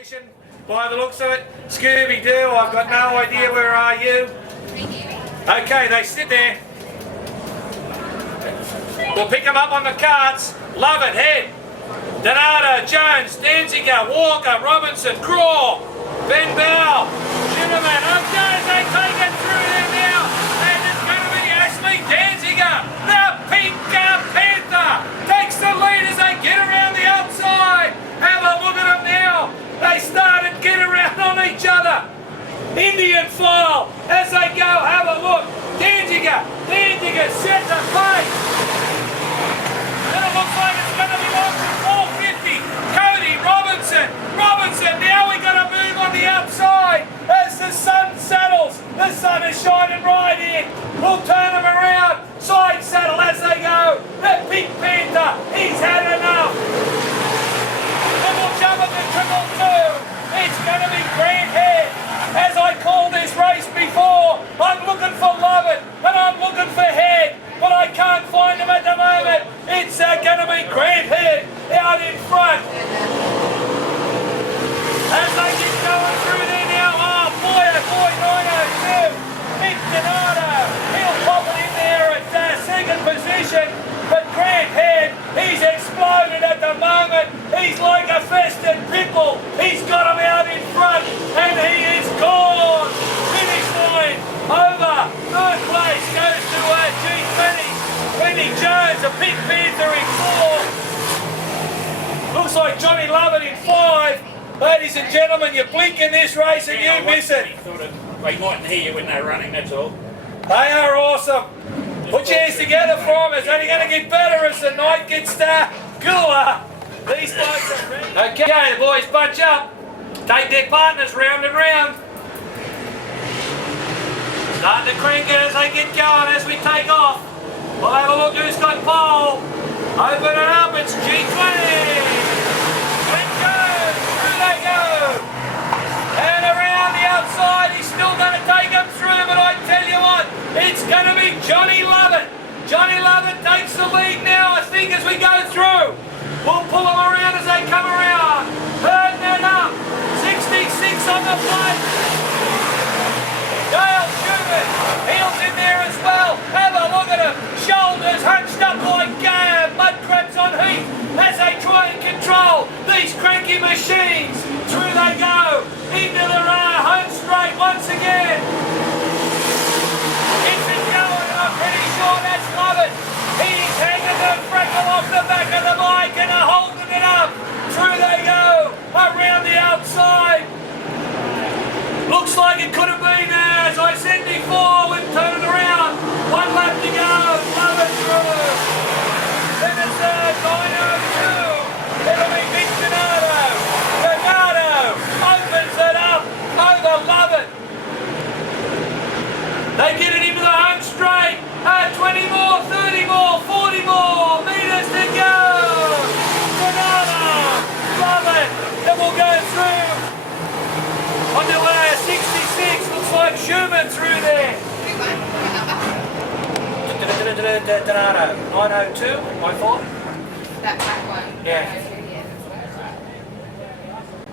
position by the looks of it. Scooby-Doo, I've got no idea where are you. Okay, they sit there. We'll pick them up on the carts. Love it, head. Donato, Jones, Danziger, Walker, Robinson, Craw, Ben Bell, Zimmerman. Okay, they take it through there now. And it's going to be Ashley Danziger, the Pink Panther, takes the lead as they get around the outside. Have a look at them now. They started get around on each other. Indian file as they go. Have a look. Danziger set the pace. And it looks like it's going to be on for 450. Cody, Robinson. Now we got to move on the outside as the sun settles. The sun is shining right in. We'll turn them around. Side saddle as they go. The Pink Panther, he's had enough. And we'll jump at the 222. It's going to be Grant Head. As I called this race before, I'm looking for Lovett and I'm looking for Head, but I can't find them at the moment. It's going to be Grant Head out in front. As they get going through there now, oh boy, 902. Big Donato, he'll pop it in there at second position, but Grant Head, he's exploded at the moment. He's like a festive pickle. He's got him out in front, and he is gone. Finish line over. Third place goes to Penny Jones, a Pink Panther in 4. Looks like Johnny Lovett in 5. Ladies and gentlemen, you blink in this race and you miss it. They mightn't hear you when they're running, that's all. They are awesome. Put your hands together for them. It's only going to get better as the night gets cooler. These guys are ready. Okay, the boys bunch up. Take their partners round and round. Starting to crank it as they get going as we take off. We'll have a look who's got pole. Open it up, it's G20. It goes, through they go. And around the outside, he's still going to take them through, but I tell you what, it's going to be Johnny Lovett. Johnny Lovett takes the lead now, I think, as we go through. We'll pull them around as they come around. Herding it up. 66 on the plate. Dale Schubert, heels in there as well. Have a look at him. Shoulders hunched up like mud crabs on heat as they try and control these cranky machines. Through they go. Into the home straight once again. It's it going, and I'm pretty sure that's Lovett. He's hanging the freckle off the back of the bike and holding it up. Through they go. Around the outside. Looks like it could have been, as I said before, we've turned around. 1 lap to go. Lovett through. Then it's 902. It'll be Big Donato. Donato opens it up over Lovett. They get it into the home straight. 20 more, 30 more, 40 more meters to go. Donato, Lovett. Then we'll go through. On the way, 66, looks like Schumann through there. 902, my fault. That back one. Yeah.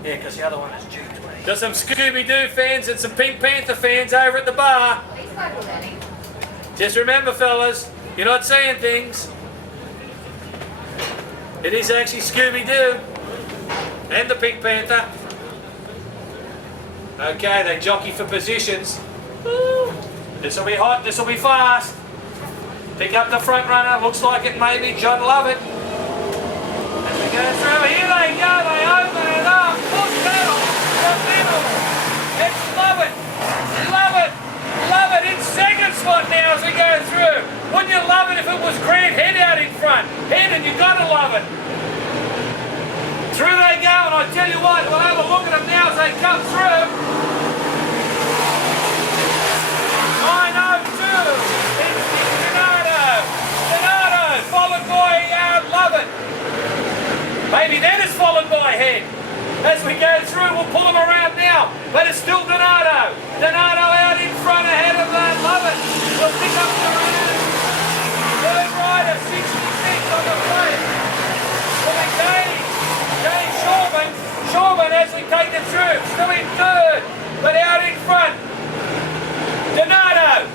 Yeah, because the other one is G20. There's some Scooby-Doo fans and some Pink Panther fans over at the bar. Just remember, fellas, you're not saying things. It is actually Scooby-Doo and the Pink Panther. Okay, they jockey for positions. This will be hot, this will be fast. Pick up the front runner, looks like it may be John Lovett. As we go through, here they go, they open it up. Push pedal, the middle. It's Lovett in second spot now as we go through. Wouldn't you love it if it was Grant Head out in front? Head, and you gotta love it. Through they go, and I tell you what, we'll have a look at them now as they come through. 902, it's Donato, followed by Lovett. Maybe then it's followed by Head. As we go through, we'll pull them around now, but it's still Donato. Donato out in front ahead of Lovett. We'll pick up the rear. Third rider, 66 on the plate. Well, Dave Shorman Shawman as we take it through, still in third, but out in front. Donato,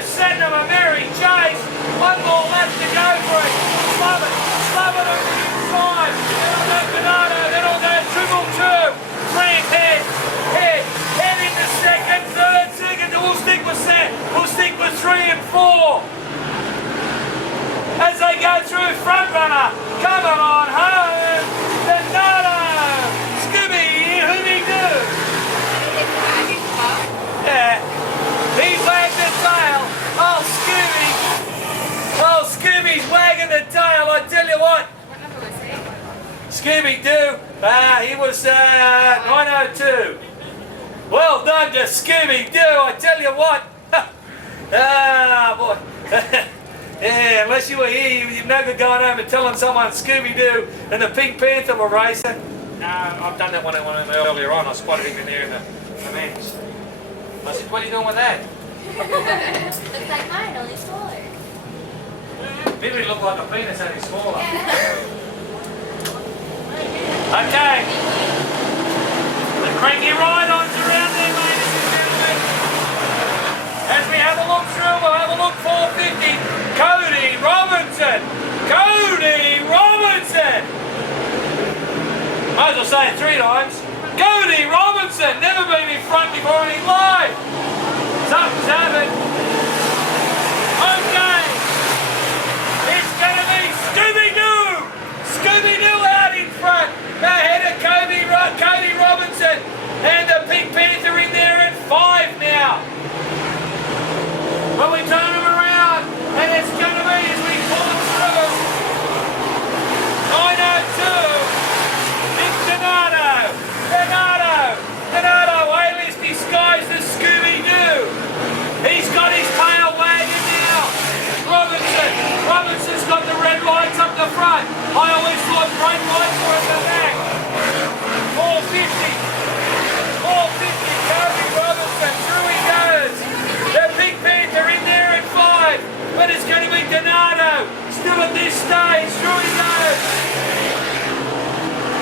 Sandham and Mary chase. One more left to go for it. Love it on the inside. Then I'll go Donato, then I'll go triple two. Three head into second, third, second. We'll stick with that. We'll stick with 3 and 4. As they go through, front runner, coming on home. Donato, Scooby, who'd he do? Yeah, he wagged the tail. Oh, Scooby's wagging the tail, I tell you what. What number was he? Scooby-Doo, he was 902. Well done to Scooby-Doo, I tell you what. Boy. Yeah, unless you were here, you'd never gone home and telling someone Scooby-Doo and the Pink Panther were racing. No, I've done that one earlier on. I spotted him in there in the men's. I said, what are you doing with that? Looks like mine, only smaller. Maybe it looked like a penis, only smaller. Okay. The cranky ride-ons around there, ladies and gentlemen. As we have a look through, we'll have a look 450. Cody Robinson! Might as well say it 3 times. Cody Robinson! Never been in front before in his life! Something's happened. Okay! It's gonna be Scooby-Doo! Scooby-Doo out in front! Ahead of Cody Robinson! And the Pink Panther in there at 5 now! When we turn them around, and it's going to be as we pull through 902, Nick Donato, A-list disguised as Scooby-Doo. He's got his tail wagging now. Robinson's got the red lights up the front. I always thought bright lights were at the back. 450, Cody Robinson, through he goes. The Pink Panther in there at 5, but it's going to be Donato. Still at this stage, through he goes.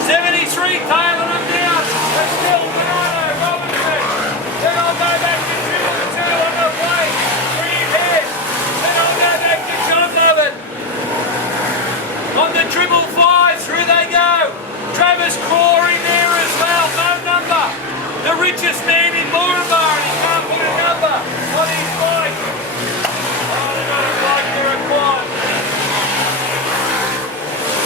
73 tailing him down, but still Donato, Robinson. Then I'll go back to triple 2 on the way. 3 ahead. Then I'll go back to John Lovett. On the triple 5, through they go. Travis Craw in there as well, no number. The richest man in Moranbah, and he can't put a number on his bike. Oh, they've got a bike there at quad.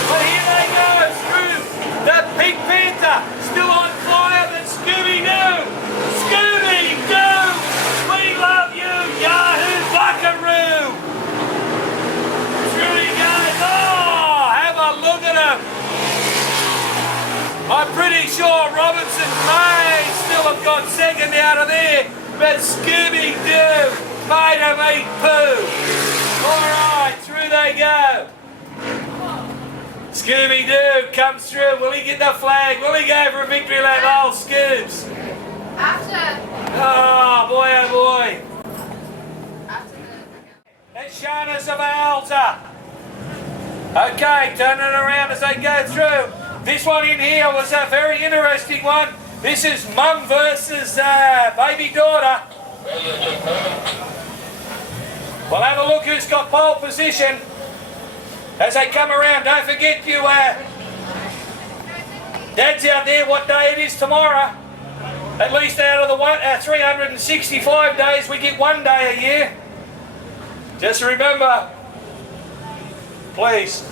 But here they go through the Pink Panther, still on fire, but Scooby-Doo! Scooby-Doo! We love you, Yahoo Buckaroo! Through he goes. Oh, have a look at him. I'm pretty sure Robinson may still have got second out of there, but Scooby-Doo made him eat poo. Alright, through they go. Scooby-Doo comes through. Will he get the flag? Will he go for a victory lap? Oh, Scoobs. After. Oh, boy, oh, boy. After the. That's Shana Zavalza. Okay, turning it around as they go through. This one in here was a very interesting one. This is mum versus baby daughter. We'll have a look who's got pole position as they come around. Don't forget you, Dad's out there what day it is tomorrow. At least out of the 365 days, we get 1 day a year. Just remember, please,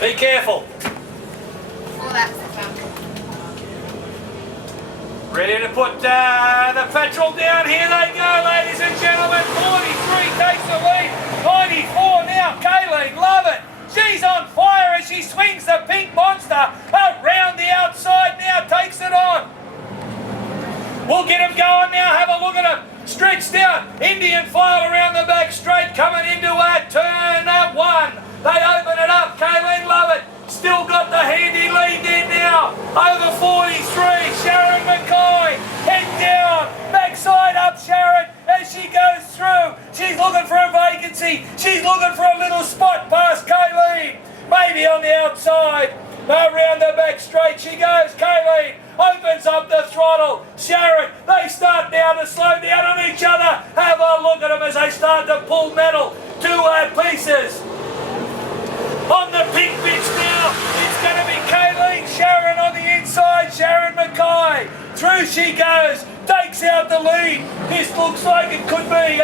be careful. All that stuff. Ready to put the petrol down. Here they go, ladies and gentlemen. 43 takes the lead. 94 now. Kayleen, love it. She's on fire as she swings the pink monster around the outside now. Takes it on. We'll get him going now. Have a look at him. Stretched out. Indian file around the back straight. Coming into turn 1. They open it up. Kayleen, love it. Still got the handy lead there now. Over 43. Sharon McCoy. Head down. Backside up Sharon as she goes through. She's looking for a vacancy. She's looking for a little spot past Kayleen. Maybe on the outside. Around the back straight she goes. Kayleen opens up the throttle. Sharon, they start now to slow down on each other. Have a look at them as they start to pull metal to pieces. On the pink bits now, it's going to be Kayleen, Sharon on the inside, Sharon Mackay. Through she goes, takes out the lead. This looks like it could be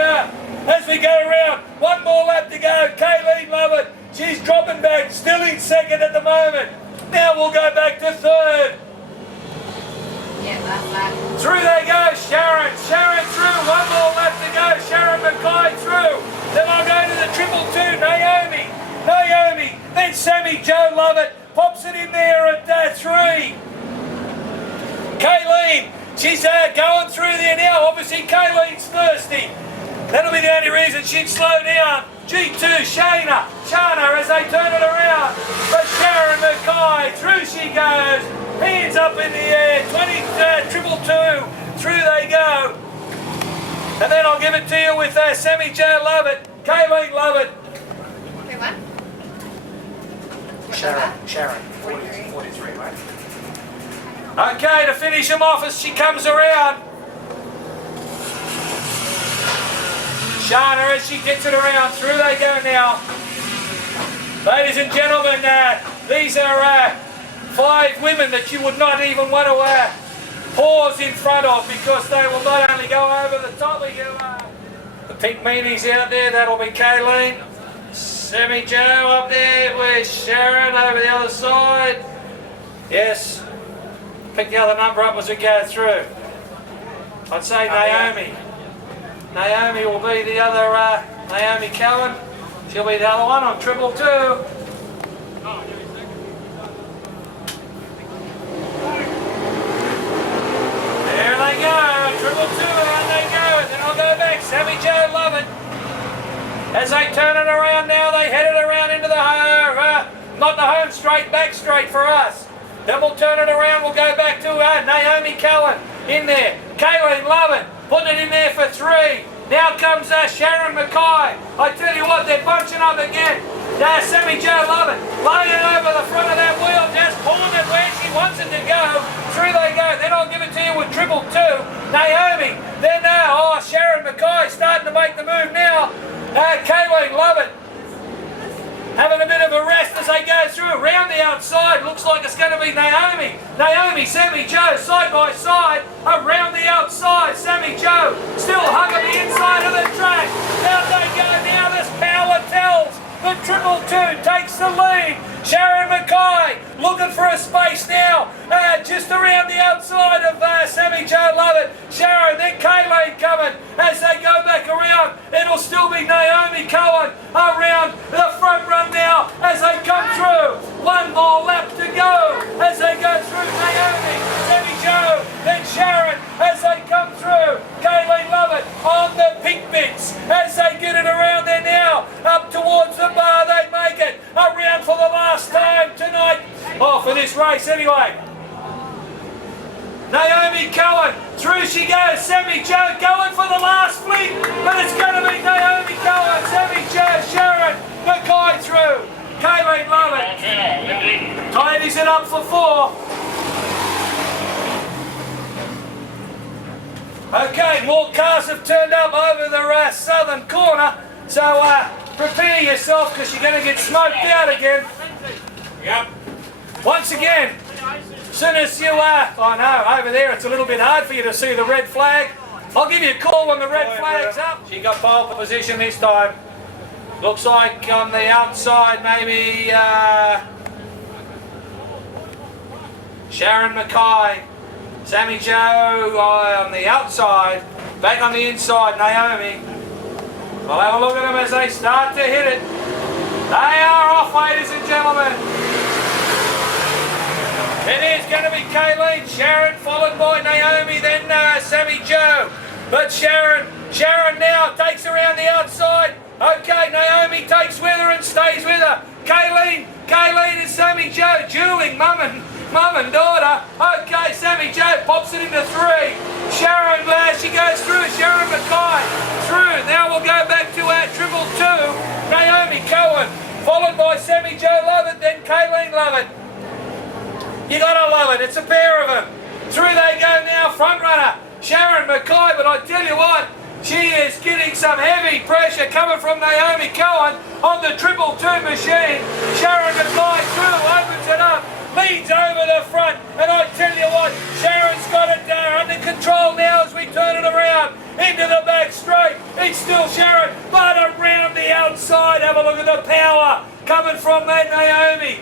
as we go around. One more lap to go. Kayleen Lovett, she's dropping back, still in second at the moment. Now we'll go back to third. Yeah, last lap. Through they go, Sharon. Sharon through. One more lap to go. Sharon Mackay through. Then I'll go to the 222. Naomi. Naomi. Then Sammy Joe Lovett pops it in there at 3. Kayleen. She's going through there now. Obviously, Kayleen's thirsty. That'll be the only reason she'd slow down. G2, Shana as they turn it around. But Sharon Mackay, through she goes. Hands up in the air, 222. Through they go. And then I'll give it to you with Sammy Joe Lovett, Kayleen Lovett. Okay, what? Sharon. 43, mate. Okay, to finish them off as she comes around. Shana as she gets it around. Through they go now. Ladies and gentlemen, these are 5 women that you would not even want to pause in front of because they will not only go over the top of you. The pink meanies out there, that'll be Kayleen. Sammy Joe up there with Sharon over the other side. Yes. Pick the other number up as we go through. I'd say Naomi. Naomi will be the other, Naomi Cowan. She'll be the other one on 222. There they go, 222, and they go. Then I'll go back, Sammy Joe Lovett. As they turn it around now, they head it around into the not the home straight, back straight for us. Then we'll turn it around, we'll go back to Naomi Cowan in there. Kayleen Lovett, putting it in there for 3. Now comes Sharon Mackay. I tell you what, they're bunching up again. Sammy Joe Lovett, laying over the front of that wheel, just pulling it where she wants it to go. Through they go. Then I'll give it to you with 222. Naomi. Then Sharon Mackay starting to make the move now. Kayleen Lovett having a bit of a rest as they go through. Around the outside, looks like it's going to be Naomi. Naomi, Sammy Joe, side by side. Around the outside, Sammy Joe still hugging the inside of the track. Out they go now, this power tells. The 222 takes the lead. Sharon Mackay looking for a space now. Just around the outside of Sammy Joe Lovett. Sharon, then Kayleen coming as they go back around. It'll still be Naomi Cohen around the front run now as they come through. One more lap to go as they go through. Naomi, Sammy Joe, then Sharon as they come through. Kayleen Lovett on the pink bits as they get it around there now. Up towards the bar, they make it around for the last time tonight. For this race anyway. Naomi Cohen, through she goes. Sammy Joe going for the last fleet, but it's going to be Naomi Cohen, Sammy Joe, Sharon Mackay through. Kayleen Lovett tidies it up for 4. Okay, more cars have turned up over the southern corner, so prepare yourself because you're going to get smoked out again. Yep. Once again, as soon as you over there it's a little bit hard for you to see the red flag. I'll give you a call when the red flag's up. She got pole position this time. Looks like on the outside maybe Sharon Mackay. Sammy Joe on the outside. Back on the inside, Naomi. We'll have a look at them as they start to hit it. They are off, ladies and gentlemen. It is going to be Kayleen, Sharon, followed by Naomi, then Sammy Joe. But Sharon now takes around the outside. Okay, Naomi takes with her and stays with her. Kayleen and Sammy Joe dueling mum and daughter. Okay, Sammy Joe pops it into 3. Sharon, she goes through. Sharon Mackay through. Now we'll go back to our 222. Naomi Cohen, followed by Sammy Joe Lovett, then Kayleen Lovett. You gotta love it. It's a pair of them. Through they go now, front runner, Sharon Mackay, but I tell you what, she is getting some heavy pressure coming from Naomi Cohen on the 222 machine. Sharon Mackay through, opens it up, leads over the front, and I tell you what, Sharon's got it under control now as we turn it around into the back straight. It's still Sharon, but around the outside, have a look at the power coming from that Naomi.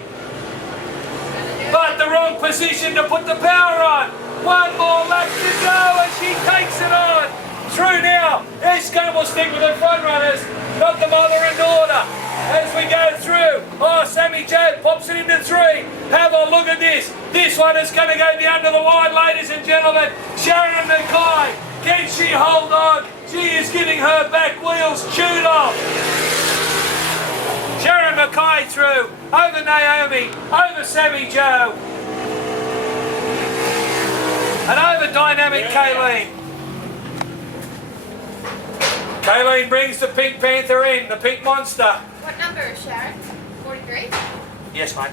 But the wrong position to put the power on. One more lap to go as she takes it on. Through now, Esco will stick with the front runners, not the mother and daughter. As we go through, oh, Sammy Joe pops it into 3. Have a look at this. This one is going to go down to the line, ladies and gentlemen. Sharon Mackay, can she hold on? She is getting her back wheels chewed off. Sharon Mackay through, over Naomi, over Sammy Joe, and over Dynamic Kayleen. Kayleen brings the Pink Panther in, the Pink Monster. What number is Sharon? 43? Yes, mate.